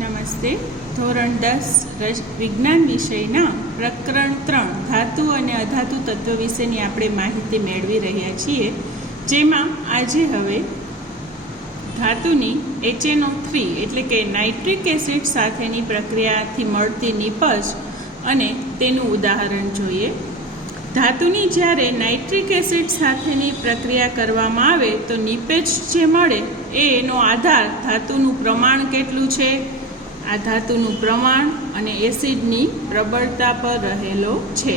નમસ્તે. ધોરણ 10 વિજ્ઞાન વિષયના પ્રકરણ 3 ધાતુ અને અધાતુ તત્વ વિશેની આપણે માહિતી મેળવી રહ્યા છીએ, જેમાં આજે હવે ધાતુની HNO3 એટલે કે નાઇટ્રિક એસિડ સાથેની પ્રક્રિયાથી મળતી નિપજ અને તેનું ઉદાહરણ જોઈએ. ધાતુની જ્યારે નાઇટ્રિક એસિડ સાથેની પ્રક્રિયા કરવામાં આવે તો નિપેજ જે મળે એનો આધાર ધાતુનું પ્રમાણ કેટલું છે, આ ધાતુનું પ્રમાણ અને એસિડની પ્રબળતા પર રહેલો છે.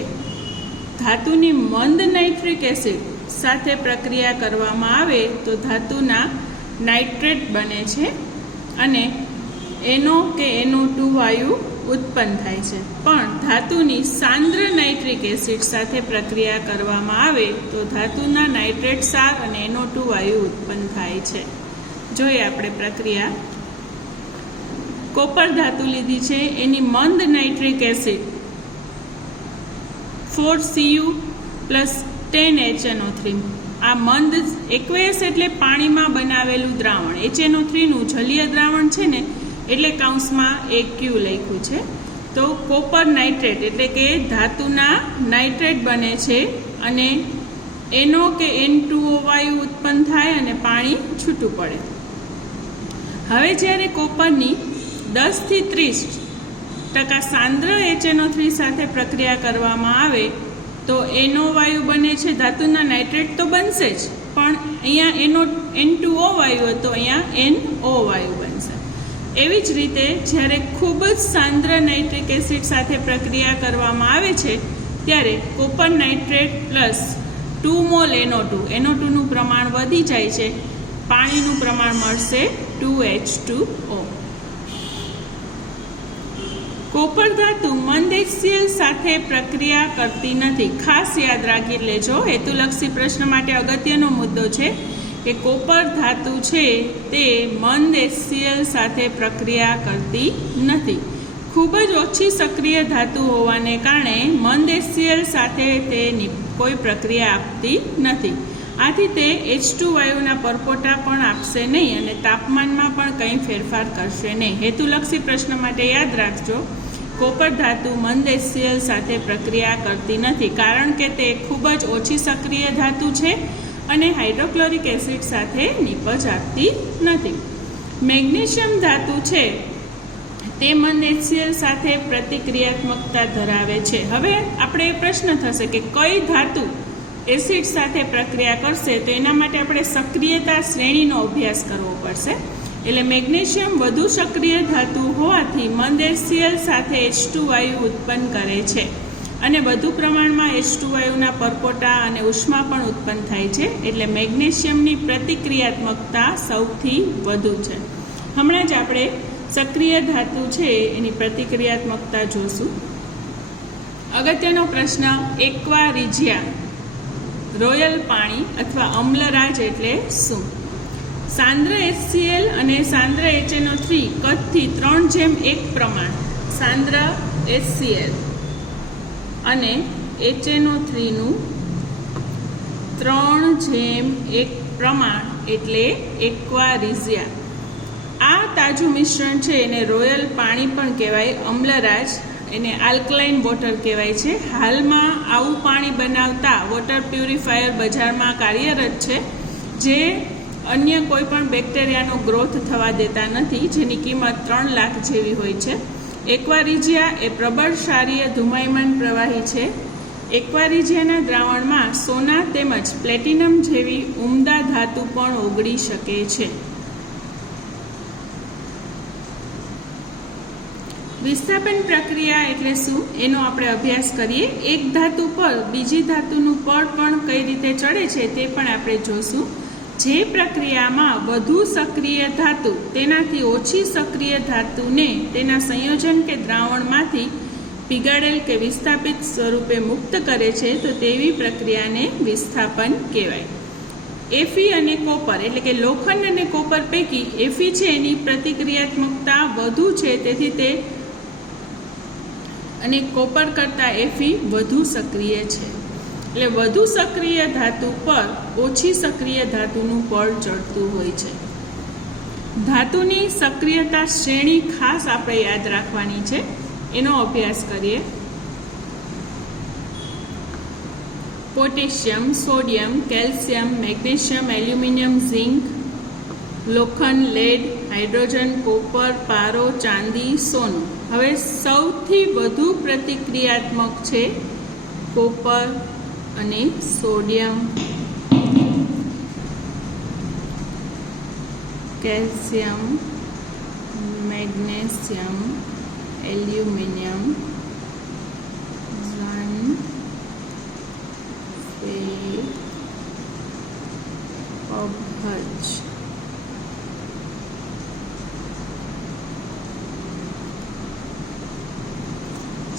ધાતુની મંદ નાઇટ્રિક એસિડ સાથે પ્રક્રિયા કરવામાં આવે તો ધાતુના નાઇટ્રેટ બને છે અને NO2 વાયુ ઉત્પન્ન થાય છે. પણ ધાતુની સાંદ્ર નાઇટ્રિક એસિડ સાથે પ્રક્રિયા કરવામાં આવે તો ધાતુના નાઇટ્રેટ ક્ષાર અને NO2 વાયુ ઉત્પન્ન થાય છે. જોઈએ આપણે પ્રક્રિયા. કોપર ધાતુ લીધી છે, એની મંદ નાઇટ્રિક એસિડ 4Cu + 10HNO3. આ મંદ એક્વેસ એટલે પાણીમાં બનાવેલું દ્રાવણ. HNO3નું જલીય દ્રાવણ છે ને, એટલે કૌંસમાં AQ લખ્યું છે. તો કોપર નાઇટ્રેટ એટલે કે ધાતુના નાઇટ્રેટ બને છે અને N2O વાયુ ઉત્પન્ન થાય અને પાણી છૂટું પડે. હવે જ્યારે કોપરની 10 થી 30% સાંદ્ર HNO3 સાથે પ્રક્રિયા કરવામાં આવે તો NO વાયુ બને છે. ધાતુના નાઇટ્રેટ તો બનશે જ, પણ અહીંયા N2O વાયુ હતો, અહીંયા NO વાયુ બનશે. એવી જ રીતે જ્યારે ખૂબ જ સાંદ્ર નાઇટ્રિક એસિડ સાથે પ્રક્રિયા કરવામાં આવે છે ત્યારે કોપર નાઇટ્રેટ પ્લસ 2 મોલ NO2નું પ્રમાણ વધી જાય છે. પાણીનું પ્રમાણ મળશે 2H2O. કોપર ધાતુ મંદ HCl સાથે પ્રક્રિયા કરતી નથી. ખાસ યાદ રાખી લેજો, હેતુલક્ષી પ્રશ્ન માટે અગત્યનો મુદ્દો છે કે કોપર ધાતુ છે તે મંદ HCl સાથે પ્રક્રિયા કરતી નથી. ખૂબ જ ઓછી સક્રિય ધાતુ હોવાને કારણે મંદ HCl સાથે તે કોઈ પ્રક્રિયા આપતી નથી. આથી તે H2 વાયુના પરપોટા પણ આપશે નહીં અને તાપમાનમાં પણ કંઈ ફેરફાર કરશે નહીં. હેતુલક્ષી પ્રશ્ન માટે યાદ રાખજો, કોપર ધાતુ મંદ HCl સાથે પ્રક્રિયા કરતી નથી કારણ કે તે ખૂબ જ ઓછી સક્રિય ધાતુ છે અને હાઇડ્રોક્લોરિક એસિડ સાથે નિપજ આપતી નથી. મેગ્નેશિયમ ધાતુ છે તે મંદ HCl સાથે પ્રતિક્રિયાત્મકતા ધરાવે છે. હવે આપણે પ્રશ્ન થશે કે કઈ ધાતુ એસિડ સાથે પ્રક્રિયા કરશે, તો એના માટે આપણે સક્રિયતા શ્રેણીનો અભ્યાસ કરવો પડશે. એટલે મેગ્નેશિયમ વધુ સક્રિય ધાતુ હોવાથી મંદ HCl સાથે H2 વાયુ ઉત્પન્ન કરે છે અને વધુ પ્રમાણમાં H2 વાયુના પરપોટા અને ઉષ્મા પણ ઉત્પન્ન થાય છે. એટલે મેગ્નેશિયમની પ્રતિક્રિયાત્મકતા સૌથી વધુ છે. હમણાં જ આપણે સક્રિય ધાતુ છે એની પ્રતિક્રિયાત્મકતા જોશું. અગત્યનો પ્રશ્ન, એક્વા રિજિયા રોયલ પાણી અથવા અમ્લરાજ એટલે શું? સાંદ્ર HCl અને સાંદ્ર HNO3 કદથી 3:1 પ્રમાણ. સાંદ્ર HCl અને HNO3નું 3:1 પ્રમાણ એટલે એક્વા રિજિયા. આ તાજું મિશ્રણ છે એને રોયલ પાણી પણ કહેવાય, અમ્લરાજ એને આલ્કલાઇન વોટર કહેવાય છે. હાલમાં આવું પાણી બનાવતા વોટર પ્યુરિફાયર બજારમાં કાર્યરત છે, જે અન્ય કોઈ પણ બેક્ટેરિયાનો ગ્રોથ થવા દેતા નથી, જેની કિંમત 3 લાખ જેવી હોય છે. એક્વા રિજિયા એ પ્રબળ ક્ષારીય ધુમાયમાન પ્રવાહી છે. એક્વા રિજિયાના દ્રાવણમાં સોના તેમજ પ્લેટિનમ જેવી ઉમદા ધાતુ પણ ઓગળી શકે છે. વિસ્થાપન પ્રક્રિયા એટલે શું એનો આપણે અભ્યાસ કરીએ. એક ધાતુ પર બીજી ધાતુનું પડ પણ કઈ રીતે ચડે છે તે પણ આપણે જોશું. જે પ્રક્રિયામાં વધુ સક્રિય ધાતુ તેનાથી ઓછી સક્રિય ધાતુને તેના સંયોજન કે દ્રાવણમાંથી પીગાડેલ કે વિસ્થાપિત સ્વરૂપે મુક્ત કરે છે તો તેવી પ્રક્રિયાને વિસ્થાપન કહેવાય. Fe અને કોપર એટલે કે લોખંડ અને કોપર પૈકી Fe છે એની પ્રતિક્રિયાત્મકતા વધુ છે, તેથી તે અને કોપર કરતાં Fe વધુ સક્રિય છે. એટલે વધુ સક્રિય ધાતુ પર ઓછી સક્રિય ધાતુનું પડ ચડતું હોય છે. ધાતુની સક્રિયતા શ્રેણી ખાસ આપણે યાદ રાખવાની છે, એનો અભ્યાસ કરીએ. Potassium, sodium, calcium, magnesium, aluminium, zinc, લોખંડ, લેડ, હાઇડ્રોજન, કોપર, પારો, ચાંદી, સોનું. હવે સૌથી વધુ પ્રતિક્રિયાત્મક છે કોપર અને સોડિયમ, કેલ્શિયમ, મેગ્નેશિયમ, એલ્યુમિનિયમ, અબહજ.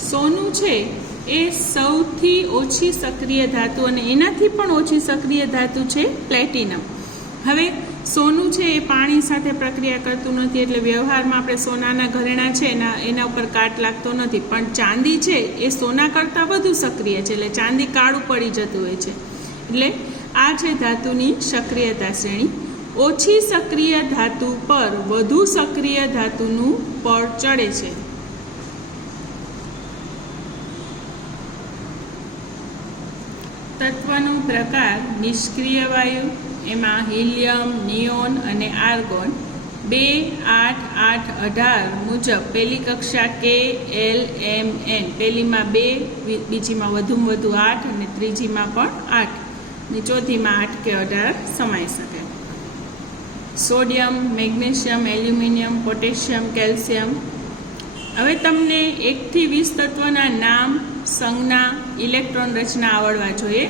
સોનું છે એ સૌથી ઓછી સક્રિય ધાતુ અને એનાથી પણ ઓછી સક્રિય ધાતુ છે પ્લેટિનમ. હવે સોનું છે એ પાણી સાથે પ્રક્રિયા કરતું નથી, એટલે વ્યવહારમાં આપણે સોનાના ઘરેણાં છે એના ઉપર કાટ લાગતો નથી. પણ ચાંદી છે એ સોના કરતાં વધુ સક્રિય છે, એટલે ચાંદી કાળું પડી જતું હોય છે. એટલે આ છે ધાતુની સક્રિયતા શ્રેણી. ઓછી સક્રિય ધાતુ પર વધુ સક્રિય ધાતુનું પળ ચડે છે. તત્વનો પ્રકાર નિષ્ક્રિય વાયુ, એમાં હિલિયમ, નિયોન અને આર્ગોન 2, 8, 8, 18 મુજબ પહેલી કક્ષા K, L, M, N. પહેલીમાં 2, બીજીમાં વધુમાં વધુ 8 અને ત્રીજીમાં પણ 8 અને ચોથીમાં 8 કે 18 સમાઈ શકે. Sodium, magnesium, aluminium, potassium, calcium. હવે તમને 1 થી 20 તત્વના નામ, સંજ્ઞા, ઇલેક્ટ્રોન રચના આવડવા જોઈએ.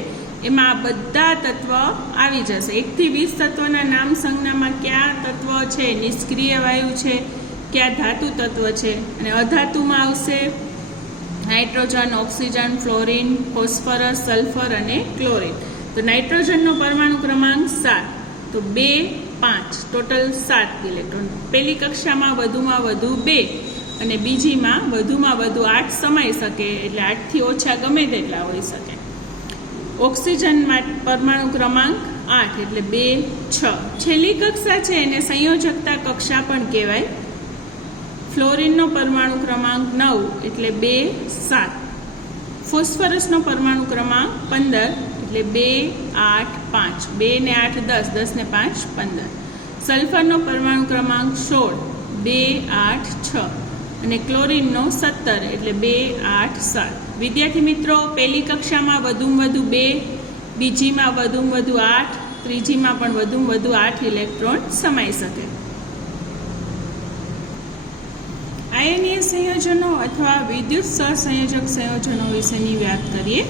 એમાં આ બધા તત્વ આવી જશે. 1 થી 20 તત્વના નામ, સંજ્ઞામાં કયા તત્વ છે નિષ્ક્રિય વાયુ છે, કયા ધાતુ તત્વ છે, અને અધાતુમાં આવશે nitrogen, oxygen, fluorine, phosphorus, sulphur અને ક્લોરિન. તો નાઇટ્રોજનનો પરમાણુ ક્રમાંક 7, તો 2, 5, ટોટલ 7 ઇલેક્ટ્રોન. પહેલી કક્ષામાં વધુમાં વધુ 2 અને બીજીમાં વધુમાં વધુ 8 સમાઈ શકે, એટલે 8 થી ઓછા ગમે તેટલા હોઈ શકે. ઓક્સિજનમાં પરમાણુ ક્રમાંક 8 એટલે 2, 6. છેલ્લી કક્ષા છે એને સંયોજકતા કક્ષા પણ કહેવાય. ફ્લોરિનનો પરમાણુ ક્રમાંક 9 એટલે 2, 7. ફોસ્ફરસનો પરમાણુ ક્રમાંક 15 એટલે 2, 8, 5. 2 ને 8 10, 10 ને 5 15. સલ્ફરનો પરમાણુ ક્રમાંક 16, 2, 8, 6. અને ક્લોરિનનો 17 એટલે 2, 8, 7. વિદ્યાર્થી મિત્રો, પહેલી કક્ષામાં વધુમાં વધુ 2, બીજીમાં વધુમાં વધુ 8, ત્રીજીમાં પણ વધુમાં વધુ 8 ઇલેક્ટ્રોન સમાઈ શકે. આયનીય સંયોજનો અથવા વિદ્યુત સહસંયોજક સંયોજનો વિશેની વાત કરીએ.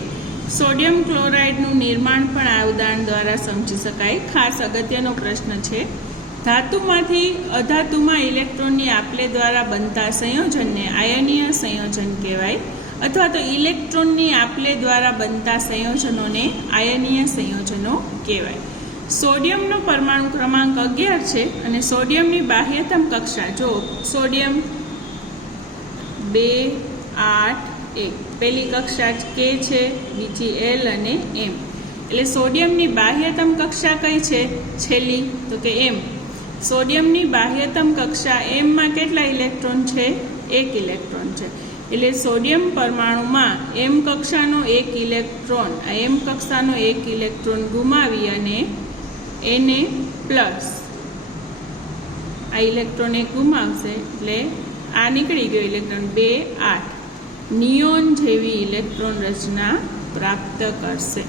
સોડિયમ ક્લોરાઇડનું નિર્માણ પણ આ ઉદાહરણ દ્વારા સમજી શકાય. ખાસ અગત્યનો પ્રશ્ન છે. ધાતુમાંથી અધાતુમાં ઇલેક્ટ્રોનની આપલે દ્વારા બનતા સંયોજનને આયનીય સંયોજન કહેવાય, અથવા તો ઇલેક્ટ્રોનની આપલે દ્વારા બનતા સંયોજનોને આયનીય સંયોજનો કહેવાય. સોડિયમનો પરમાણુ ક્રમાંક 11 છે અને સોડિયમની બાહ્યતમ કક્ષા, જો સોડિયમ 2, 8, 1. પહેલી કક્ષા K છે, બીજી L અને M. એટલે સોડિયમની બાહ્યતમ કક્ષા કઈ છે છેલ્લી, તો કે M. સોડિયમની બાહ્યતમ કક્ષા M માં કેટલા ઇલેક્ટ્રોન છે? 1 ઇલેક્ટ્રોન છે. એટલે સોડિયમ પરમાણુમાં M કક્ષાનો 1 ઇલેક્ટ્રોન, આ M કક્ષાનો 1 ઇલેક્ટ્રોન ગુમાવી અને Na પ્લસ આ ઇલેક્ટ્રોન એક ગુમાવશે, એટલે આ નીકળી ગયો ઇલેક્ટ્રોન 2, 8. નિયોન જેવી ઇલેક્ટ્રોન રચના પ્રાપ્ત કરશે.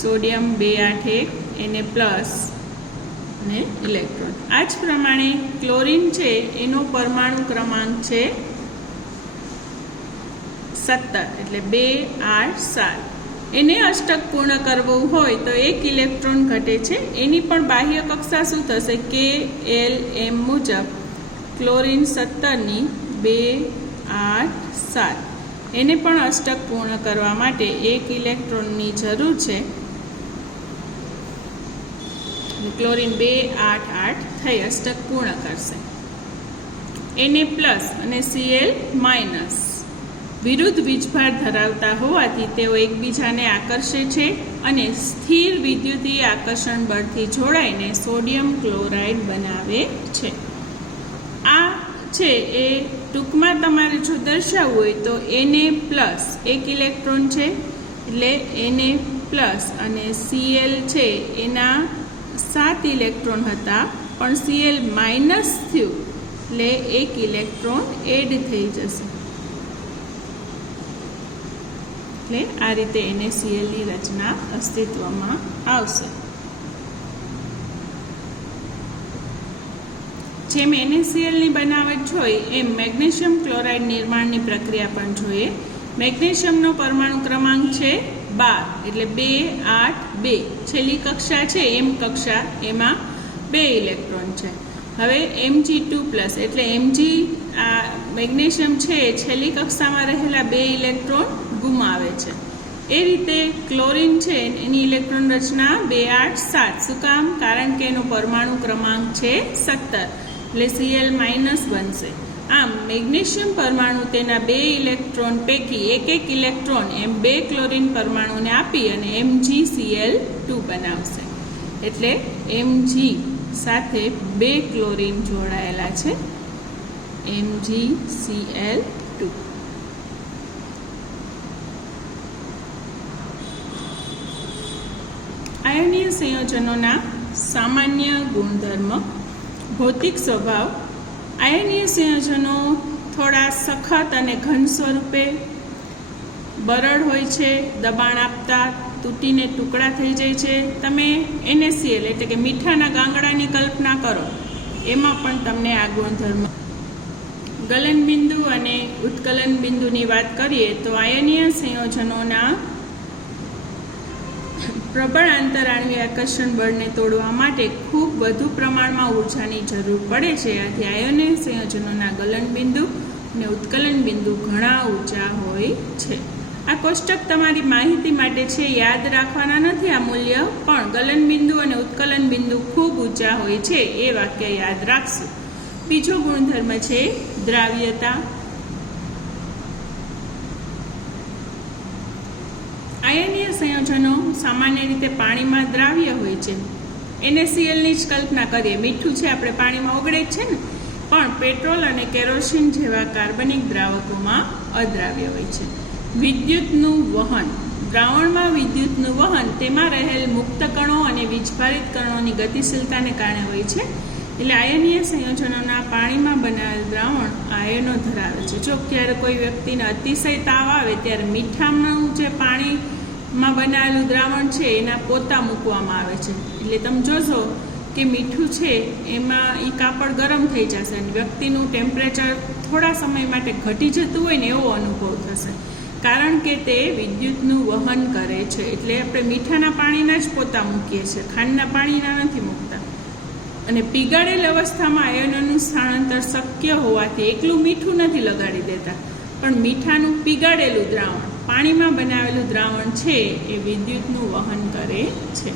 સોડિયમ 2, 8, 1 Na પ્લસ અને ઇલેક્ટ્રોન. આ જ પ્રમાણે ક્લોરિન છે એનો પરમાણુ ક્રમાંક છે 17 એટલે 2, 8, 7. એને અષ્ટક પૂર્ણ કરવું હોય તો 1 ઇલેક્ટ્રોન ઘટે છે. એની પણ બાહ્ય કક્ષા શું થશે? K, L, M મુજબ ક્લોરિન 17ની 2, 8, 7. એને પણ અષ્ટક પૂર્ણ કરવા માટે 1 ઇલેક્ટ્રોનની જરૂર છે. ક્લોરિન 2, 8, 8 થઈ અષ્ટક પૂર્ણ કરશે. Na પ્લસ અને Cl માઇનસ વિરુદ્ધ વીજભાર ધરાવતા હોવાથી તેઓ એકબીજાને આકર્ષે છે અને સ્થિર વિદ્યુતીય આકર્ષણ બળથી જોડાઈને સોડિયમ ક્લોરાઇડ બનાવે છે. આ છે એ ટૂંકમાં તમારે જો દર્શાવવું હોય તો Na+ એક ઇલેક્ટ્રોન છે એટલે Na+ અને Cl છે એના 7 ઇલેક્ટ્રોન હતા, પણ Cl- થયું એટલે એક ઇલેક્ટ્રોન એડ થઈ જશે. એટલે આ રીતે NaCl ની રચના અસ્તિત્વમાં આવશે. જેમ NaCl ની બનાવટ જોઈએ એમ મેગ્નેશિયમ ક્લોરાઇડ નિર્માણની પ્રક્રિયા પણ જોઈએ. મેગ્નેશિયમનો પરમાણુ ક્રમાંક છે 12 એટલે 2 8 2. છેલ્લી કક્ષા છે M કક્ષા, એમાં 2 ઇલેક્ટ્રોન છે. હવે Mg2+ એટલે Mg આ મેગ્નેશિયમ છે છેલ્લી કક્ષામાં રહેલા 2 ઇલેક્ટ્રોન ગુમાવે છે. એ રીતે ક્લોરીન છે એની ઇલેક્ટ્રોન રચના 2 8 7. શું કામ? કારણ કે એનો પરમાણુ ક્રમાંક છે 17 એટલે Cl- બનશે. આમ મેગ્નેશિયમ પરમાણુ તેના 2 ઇલેક્ટ્રોન પૈકી એક ઇલેક્ટ્રોન એમ 2 ક્લોરીન પરમાણુને આપી અને MgCl2 બનાવશે. એટલે Mg સાથે 2 ક્લોરીન જોડાયેલા છે, MgCl2. આયનીય સંયોજનોના સામાન્ય ગુણધર્મ. ભૌતિક સ્વભાવ. આયનીય સંયોજનો થોડા સખત અને ઘન સ્વરૂપે, બરડ હોય છે, દબાણ આપતા તૂટીને ટુકડા થઈ જાય છે. તમે NaCl એટલે કે મીઠાના ગાંગડાની કલ્પના કરો, એમાં પણ તમને આ ગુણધર્મ. ગલનબિંદુ અને ઉત્કલન બિંદુની વાત કરીએ તો આયનીય સંયોજનોના પ્રબળ આંતરાણ્વીય આકર્ષણ બળને તોડવા માટે ખૂબ વધુ પ્રમાણમાં ઊર્જાની જરૂર પડે છે. આથી આયનીય સંયોજનોના ગલનબિંદુ અને ઉત્કલન બિંદુ ઘણા ઊંચા હોય છે. આ કોષ્ટક તમારી માહિતી માટે છે, યાદ રાખવાના નથી આ મૂલ્ય, પણ ગલનબિંદુ અને ઉત્કલન બિંદુ ખૂબ ઊંચા હોય છે એ વાક્ય યાદ રાખશું. બીજો ગુણધર્મ છે દ્રાવ્યતા. આયનીય સંયોજનો સામાન્ય રીતે પાણીમાં દ્રાવ્ય હોય છે. NaCl ની જ કલ્પના કરીએ, મીઠું છે આપણે પાણીમાં ઓગળે જ છે ને, પણ પેટ્રોલ અને કેરોસીન જેવા કાર્બનિક દ્રાવકોમાં અદ્રાવ્ય હોય છે. વિદ્યુતનું વહન. દ્રાવણમાં વિદ્યુતનું વહન તેમાં રહેલ મુક્ત કણો અને વીજભારિત કણોની ગતિશીલતાને કારણે હોય છે. એટલે આયનીય સંયોજનોના પાણીમાં બનાવેલ દ્રાવણ આયનો ધરાવે છે. જો ક્યારે કોઈ વ્યક્તિને અતિશય તાવ આવે ત્યારે મીઠાનું જે પાણીમાં બનાવેલું દ્રાવણ છે એના પોતા મૂકવામાં આવે છે. એટલે તમે જોશો કે મીઠું છે એમાં એ કાપડ ગરમ થઈ જશે અને વ્યક્તિનું ટેમ્પરેચર થોડા સમય માટે ઘટી જતું હોય ને એવો અનુભવ થશે, કારણ કે તે વિદ્યુતનું વહન કરે છે. એટલે આપણે મીઠાના પાણીના જ પોતા મૂકીએ છીએ, ખાંડના પાણીના નથી મૂકતા. અને પીગાળેલ અવસ્થામાં આયનોનું સ્થાનાંતર શક્ય હોવાથી એકલું મીઠું નથી લગાડી દેતા, પણ મીઠાનું પીગાળેલું દ્રાવણ, પાણીમાં બનાવેલું દ્રાવણ છે એ વિદ્યુતનું વહન કરે છે.